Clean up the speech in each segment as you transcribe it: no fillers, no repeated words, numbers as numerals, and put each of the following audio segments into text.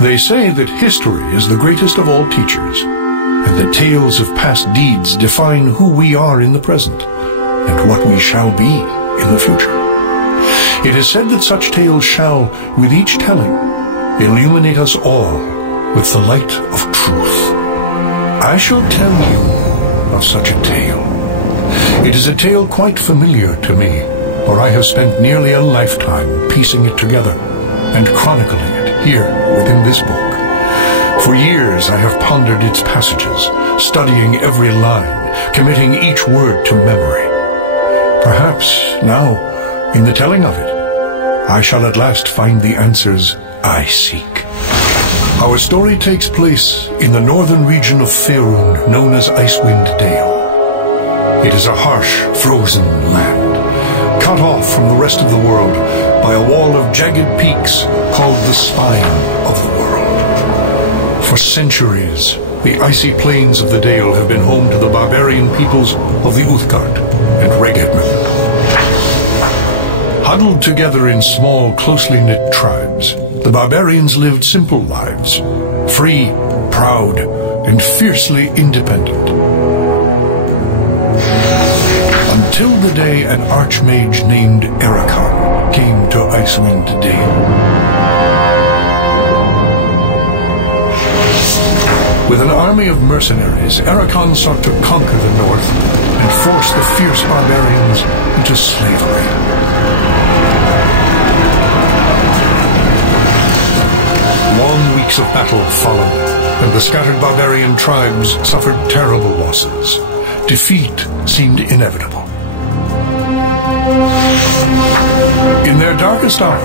They say that history is the greatest of all teachers, and that tales of past deeds define who we are in the present, and what we shall be in the future. It is said that such tales shall, with each telling, illuminate us all with the light of truth. I shall tell you of such a tale. It is a tale quite familiar to me, for I have spent nearly a lifetime piecing it together and chronicling it here within this book. For years I have pondered its passages, studying every line, committing each word to memory. Perhaps now, in the telling of it, I shall at last find the answers I seek. Our story takes place in the northern region of Faerun, known as Icewind Dale. It is a harsh, frozen land, cut off from the rest of the world by a wall of jagged peaks called the Spine of the World. For centuries, the icy plains of the Dale have been home to the barbarian peoples of the Uthgard and Regedman. Huddled together in small, closely knit tribes, the barbarians lived simple lives, free, proud, and fiercely independent. Until the day an archmage named Erakan came to Icewind Dale. With an army of mercenaries, Erakan sought to conquer the north and force the fierce barbarians into slavery. Long weeks of battle followed, and the scattered barbarian tribes suffered terrible losses. Defeat seemed inevitable. In their darkest hour,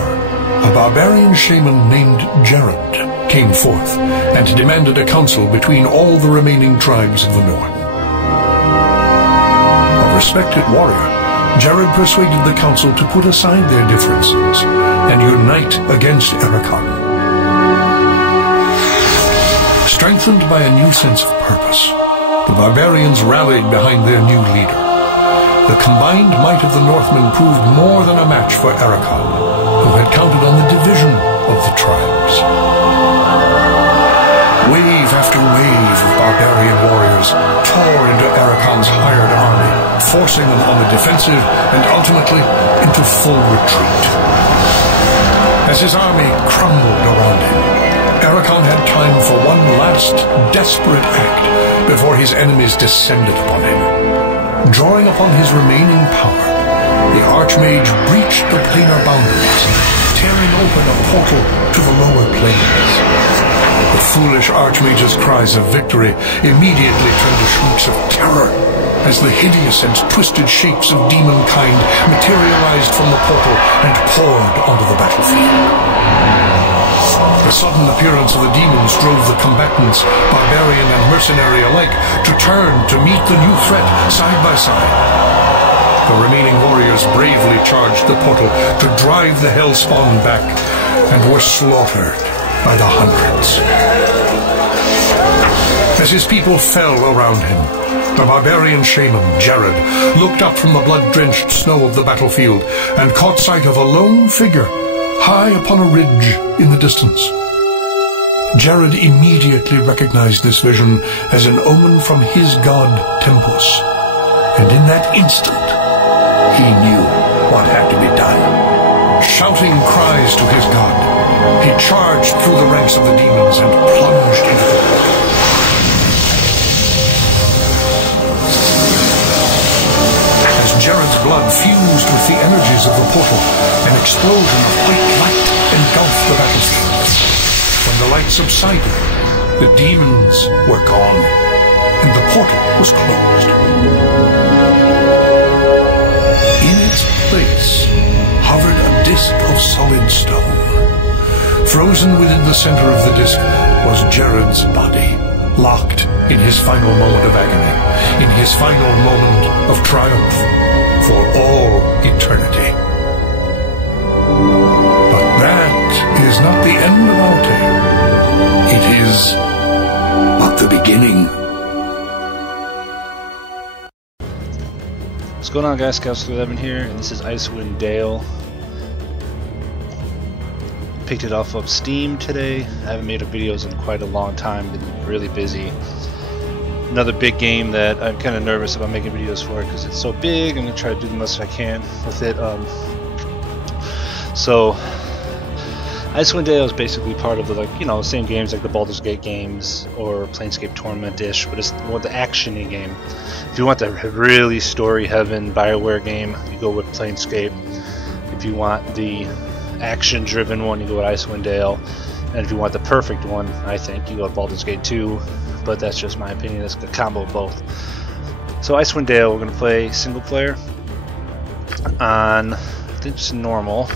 a barbarian shaman named Jared came forth and demanded a council between all the remaining tribes of the north. A respected warrior, Jared persuaded the council to put aside their differences and unite against Erakan. Strengthened by a new sense of purpose, the barbarians rallied behind their new leader. The combined might of the Northmen proved more than a match for Erakan, who had counted on the division of the tribes. Wave after wave of barbarian warriors tore into Erakan's hired army, forcing them on the defensive and ultimately into full retreat. As his army crumbled around him, Erakan had time for one last desperate act before his enemies descended upon him. Drawing upon his remaining power, the Archmage breached the planar boundaries, tearing open a portal to the lower planes. The foolish Archmage's cries of victory immediately turned to shrieks of terror as the hideous and twisted shapes of demonkind materialized from the portal and poured onto the battlefield. The sudden appearance of the demons drove the combatants, barbarian and mercenary alike, to turn to meet the new threat side by side. The remaining warriors bravely charged the portal to drive the hellspawn back and were slaughtered by the hundreds. As his people fell around him, the barbarian shaman, Jared, looked up from the blood-drenched snow of the battlefield and caught sight of a lone figure high upon a ridge in the distance. Jared immediately recognized this vision as an omen from his god Tempus, and in that instant, he knew what had to be done. Shouting cries to his god, he charged through the ranks of the demons and plunged into the water. As Jared's blood fused with the energies of the portal, an explosion of white light engulfed the battlefield. When the light subsided, the demons were gone, and the portal was closed. In its place hovered a disk of solid stone. Frozen within the center of the disk was Jared's body, locked in his final moment of agony, in his final moment of triumph, for all eternity. But that is not the end of our tale. It is but the beginning. What's going on, guys? Scout11 here, and this is Icewind Dale. picked it off of Steam today. I haven't made videos in quite a long time, been really busy. Another big game that I'm kind of nervous about making videos for because it's so big. I'm going to try to do the most I can with it. So Icewind Dale is basically part of the, like, you know, same games like the Baldur's Gate games or Planescape Torment-ish, but it's more the action-y game. If you want the really story-heaven bioware game, you go with Planescape. If you want the action-driven one, you go with Icewind Dale. And if you want the perfect one, I think, you go with Baldur's Gate 2. But that's just my opinion. It's a combo of both. So Icewind Dale, we're going to play single player on, I think, just normal.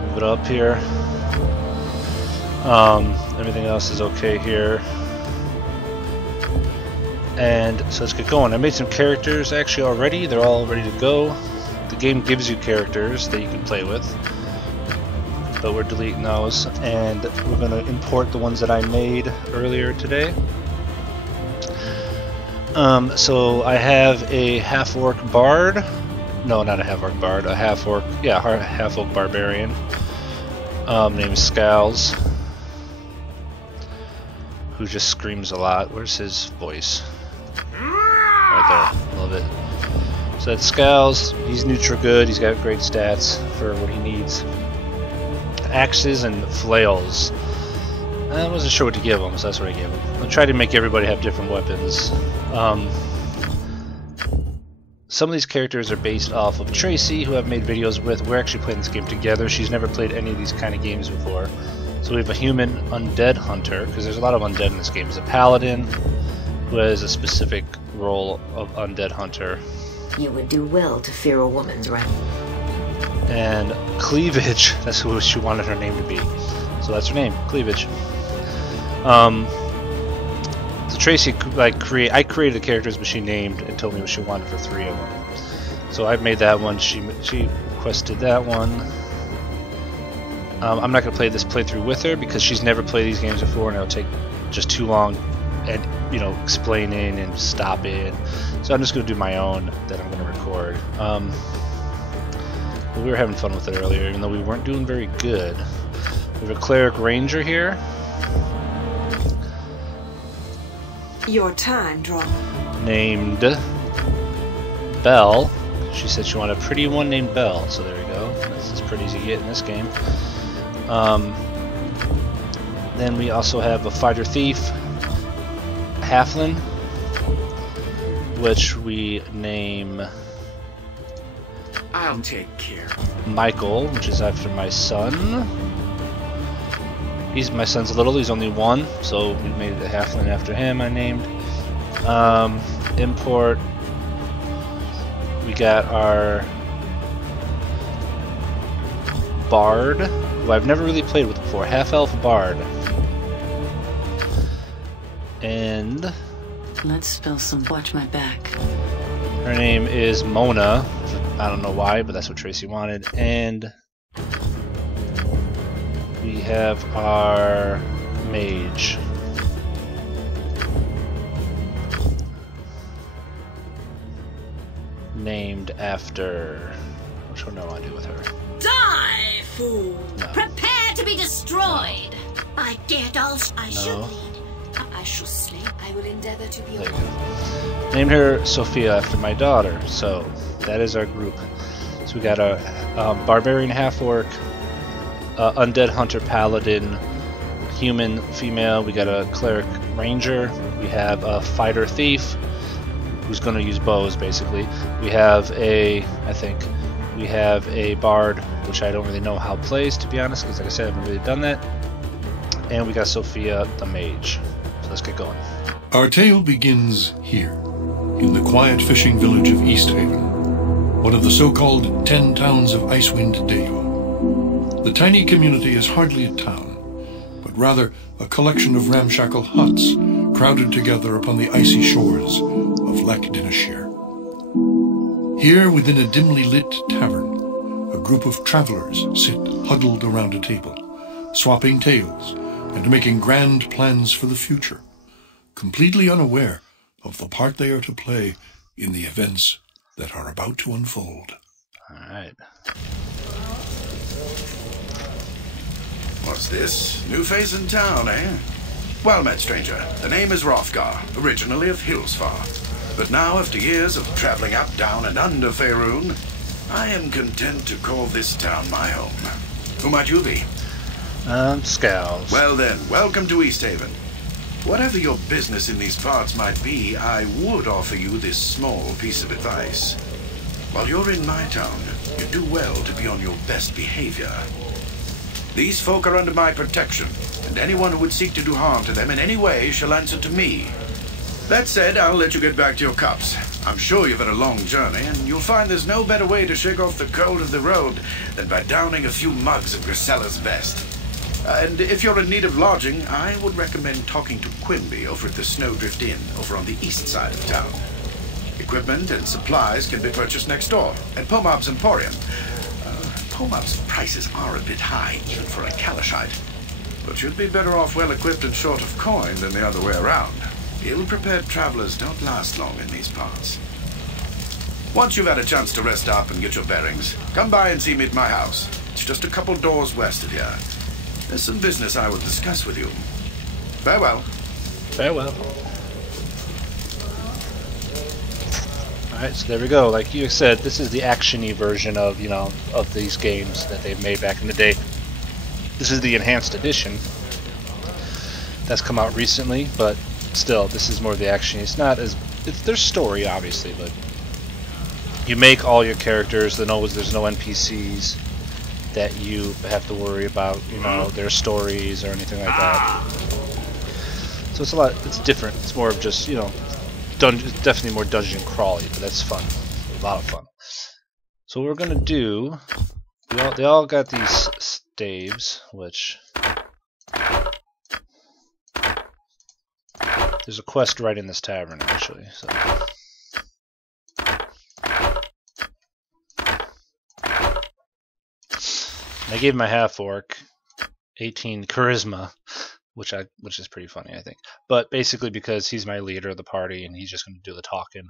Move it up here. Everything else is okay here. And so let's get going. I made some characters actually already. They're all ready to go. The game gives you characters that you can play with, but we're deleting those, and we're going to import the ones that I made earlier today. So I have a half-orc bard. No, not a half-orc bard. A half-orc, yeah, half-orc barbarian. Named Scowls, who just screams a lot. Where's his voice? Right there. Love it. So that's Scowls. He's neutral good. He's got great stats for what he needs. Axes and flails. I wasn't sure what to give him, so that's what I gave him. I tried to make everybody have different weapons. Some of these characters are based off of Tracy, who I've made videos with. We're actually playing this game together. She's never played any of these kind of games before. So we have a human undead hunter, because there's a lot of undead in this game. There's a paladin, who has a specific role of undead hunter. You would do well to fear a woman's wrath. And Cleavage, that's who she wanted her name to be. So that's her name, Cleavage. So Tracy, like, I created the characters, but she named and told me what she wanted for 3 of them. So I made that one. She requested that one. I'm not going to play this playthrough with her because she's never played these games before, and it'll take just too long, and, you know, explaining and stopping. So I'm just going to do my own that I'm going to record. But we were having fun with it earlier, even though we weren't doing very good. We have a cleric ranger here. Your time, draw. Named Belle. She said she wanted a pretty one named Belle, so there we go. That's as pretty as you get in this game. Then we also have a fighter thief, halfling, which we name I'll take care. Michael, which is after my son. My son's little, he's only 1, so we made it a halfling after him, I named. Import. We got our bard, who I've never really played with before, half-elf bard. And Let's spill some. Watch my back. her name is Mona. I don't know why, but that's what Tracy wanted. And we have our mage. Named after... Which one do I want to do with her? Die, fool! No. Prepare to be destroyed! I get all I should No. lead. I shall slay. I will endeavor to be There you a go. Named her Sophia after my daughter. So that is our group. So we got a barbarian half-orc, undead hunter paladin, human female. We got a cleric ranger. We have a fighter thief, who's going to use bows basically. We have we have a bard, which I don't really know how plays, to be honest, because like I said, I haven't really done that. And we got Sophia the mage. So let's get going. Our tale begins here, in the quiet fishing village of East Haven, one of the so-called 10 towns of Icewind Dale. The tiny community is hardly a town, but rather a collection of ramshackle huts crowded together upon the icy shores of Lech Dinashir. Here, within a dimly lit tavern, a group of travelers sit huddled around a table, swapping tales and making grand plans for the future, completely unaware of the part they are to play in the events that are about to unfold. All right. What's this? New face in town, eh? Well met, stranger. The name is Hrothgar, originally of Hillsfar. But now, after years of traveling up, down, and under Faerun, I am content to call this town my home. Who might you be? Scowls. Well then, welcome to Easthaven. Whatever your business in these parts might be, I would offer you this small piece of advice. While you're in my town, you do well to be on your best behavior. These folk are under my protection, and anyone who would seek to do harm to them in any way shall answer to me. That said, I'll let you get back to your cups. I'm sure you've had a long journey, and you'll find there's no better way to shake off the cold of the road than by downing a few mugs of Grisella's best. And if you're in need of lodging, I would recommend talking to Quimby over at the Snowdrift Inn over on the east side of town. Equipment and supplies can be purchased next door at Pomab's Emporium. Pomab's prices are a bit high, even for a Kalashite. But you'd be better off well-equipped and short of coin than the other way around. Ill-prepared travelers don't last long in these parts. Once you've had a chance to rest up and get your bearings, come by and see me at my house. It's just a couple doors west of here. There's some business I will discuss with you. Farewell. Farewell. Alright, so there we go. Like you said, this is the action-y version of, of these games that they've made back in the day. This is the Enhanced Edition. That's come out recently, but still, this is more of the action. It's not as... there's story, obviously, but you make all your characters. There's no NPCs that you have to worry about, their stories or anything like that. So it's different. It's more of just, it's definitely more dungeon crawly, but that's fun. A lot of fun. So what we're gonna do, they all got these staves, which there's a quest right in this tavern actually. So I gave my half orc 18 charisma, which is pretty funny, I think. But basically because he's my leader of the party and he's just going to do the talking.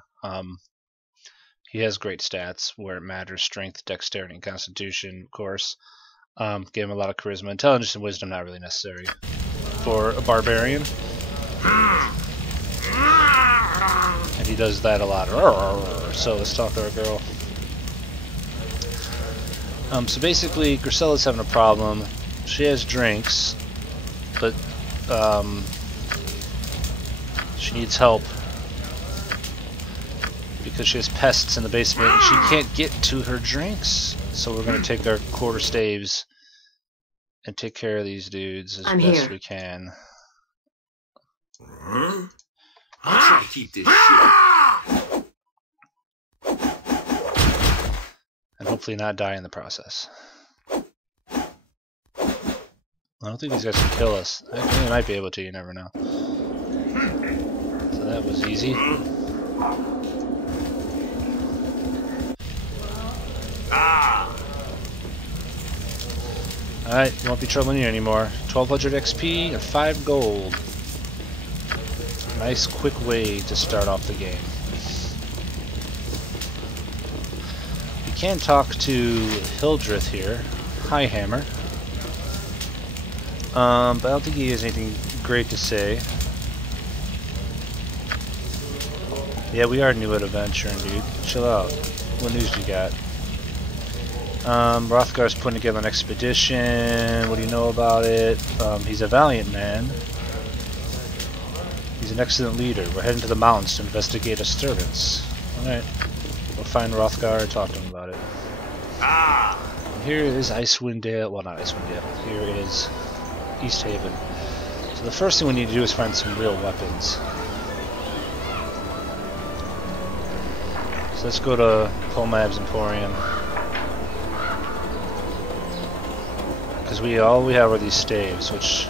He has great stats where it matters: strength, dexterity, and constitution, of course. Gave him a lot of charisma. Intelligence and wisdom not really necessary for a barbarian. And he does that a lot. So let's talk to our girl. So basically, Grisella's having a problem. She has drinks, but she needs help because she has pests in the basement and she can't get to her drinks. So we're going to take our quarterstaves and take care of these dudes as best we can. I'll try to keep this shit. And hopefully not die in the process. I don't think these guys can kill us. Actually, they might be able to, you never know. So that was easy. Alright, won't be troubling you anymore. 1200 XP and 5 gold. Nice quick way to start off the game. We can talk to Hildreth here. Hi, Hammer. But I don't think he has anything great to say. Yeah, we are new at adventuring, dude. Chill out. What news do you got? Hrothgar's putting together an expedition. What do you know about it? He's a valiant man. He's an excellent leader. We're heading to the mountains to investigate disturbance. Alright. We'll find Hrothgar and talk to him about it. And here is Icewind Dale. Well, not Icewind Dale. Here is Easthaven. So the first thing we need to do is find some real weapons. So let's go to Pomab's Emporium. Because all we have are these staves, which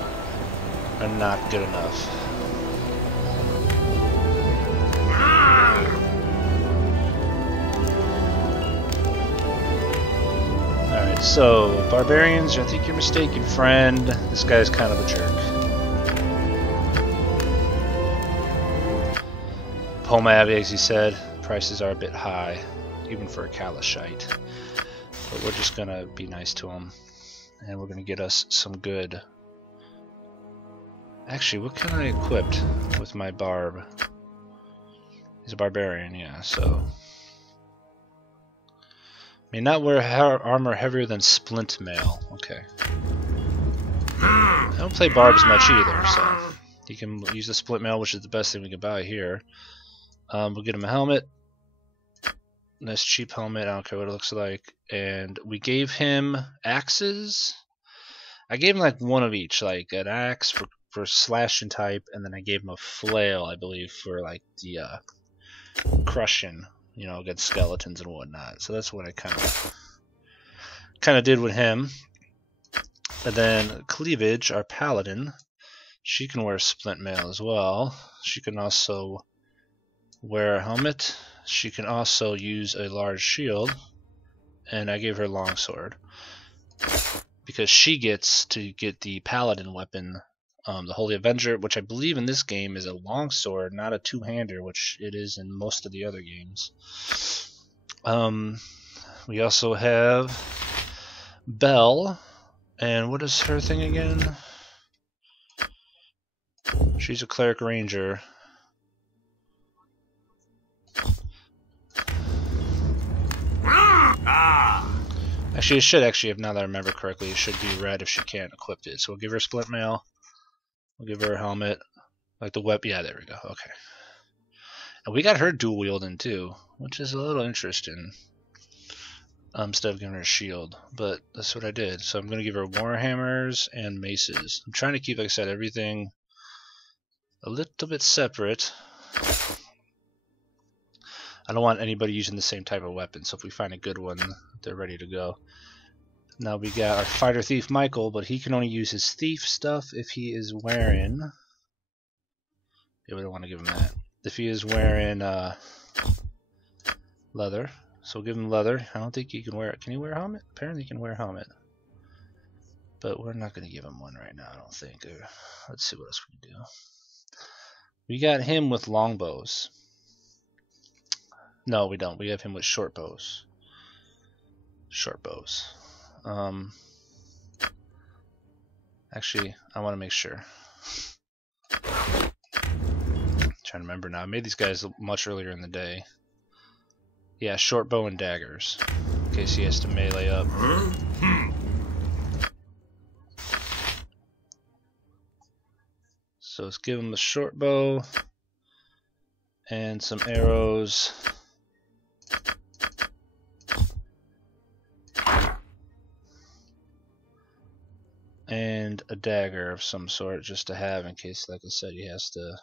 are not good enough. Alright, so barbarians, I think you're mistaken, friend. This guy's kind of a jerk. Pomab, as he said, prices are a bit high, even for a Kalashite. But we're just gonna be nice to him. and we're going to get us some good... Actually, what can I equip with my barb? He's a barbarian, yeah, so... May not wear armor heavier than splint mail. Okay. I don't play barbs much either, so... He can use the splint mail, which is the best thing we can buy here. We'll get him a helmet. Nice cheap helmet, I don't care what it looks like. And we gave him axes. I gave him like one of each, like an axe for slashing type, and then I gave him a flail, I believe, for like the crushing, you know, against skeletons and whatnot. So that's what I kind of did with him. And then Cleavage, our paladin, she can wear splint mail as well. She can also wear a helmet. She can also use a large shield, and I gave her longsword because she gets to get the paladin weapon, the Holy Avenger, which I believe in this game is a longsword, not a two-hander, which it is in most of the other games. We also have Belle, and what is her thing again? She's a cleric ranger. Actually, it should actually, if now that I remember correctly, it should be red if she can't equip it. So we'll give her splint mail. We'll give her a helmet. Like the weapon. Yeah, there we go. Okay. And we got her dual wielding too, which is a little interesting. Instead of giving her a shield. But that's what I did. So I'm going to give her warhammers and maces. I'm trying to keep, like I said, everything a little bit separate. I don't want anybody using the same type of weapon, so if we find a good one, they're ready to go. Now we got our fighter thief Michael, but he can only use his thief stuff if he is wearing... Yeah, we don't want to give him that. If he is wearing leather, so we'll give him leather. I don't think he can wear it. Can he wear a helmet? Apparently he can wear a helmet. But we're not going to give him one right now, I don't think. Let's see what else we can do. We got him with longbows. No, we don't. We have him with short bows. Short bows. Actually, I want to make sure. I'm trying to remember now. I made these guys much earlier in the day. Yeah, short bow and daggers. In case he has to melee up. So let's give him the short bow and some arrows. And a dagger of some sort just to have in case, like I said, he has to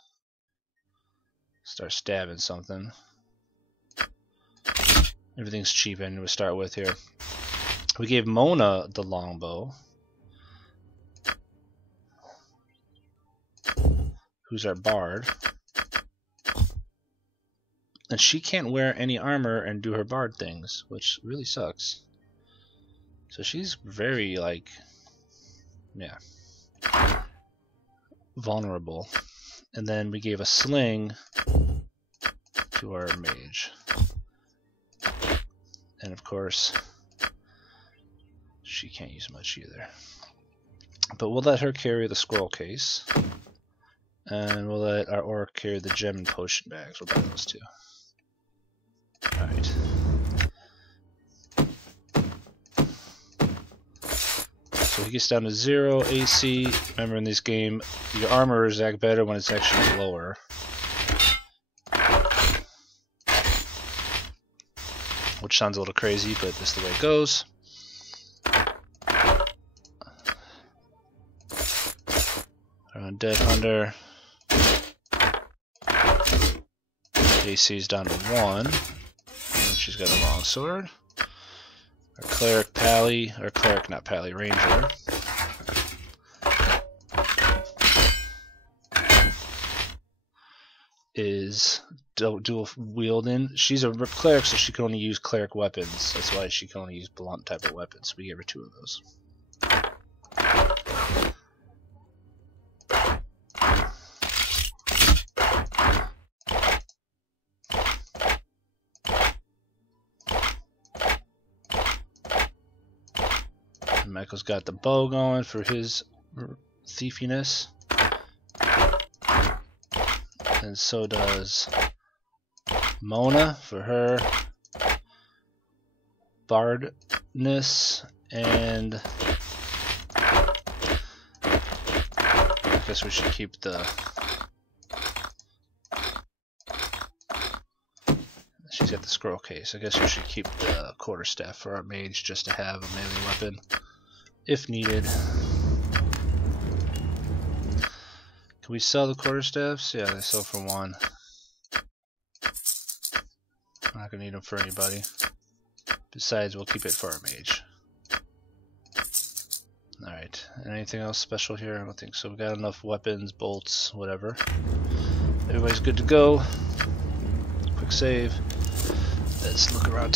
start stabbing something. Everything's cheap anyway to start with here. We gave Mona the longbow, who's our bard. And she can't wear any armor and do her bard things, which really sucks. So she's very, like... yeah, vulnerable. And then we gave a sling to our mage. And of course, she can't use much either. But we'll let her carry the scroll case. And we'll let our orc carry the gem and potion bags. We'll buy those two. Alright. So he gets down to 0 AC. Remember, in this game, your armor is act better when it's actually lower. Which sounds a little crazy, but this is the way it goes. Our undead hunter. AC is down to 1. And she's got a long sword. Our cleric Pally, or cleric, not Pally, ranger. Is dual wielding. She's a cleric, so she can only use cleric weapons. That's why she can only use blunt type of weapons. We gave her 2 of those. And Michael's got the bow going for his thiefiness. And so does Mona for her bardness, and I guess we should keep the... She's got the scroll case. I guess we should keep the quarterstaff for our mage just to have a melee weapon if needed. Can we sell the quarterstaffs? Yeah, they sell for 1. I'm not gonna need them for anybody. Besides, we'll keep it for our mage. Alright, anything else special here? I don't think so. We got enough weapons, bolts, whatever. Everybody's good to go. Quick save. Let's look around.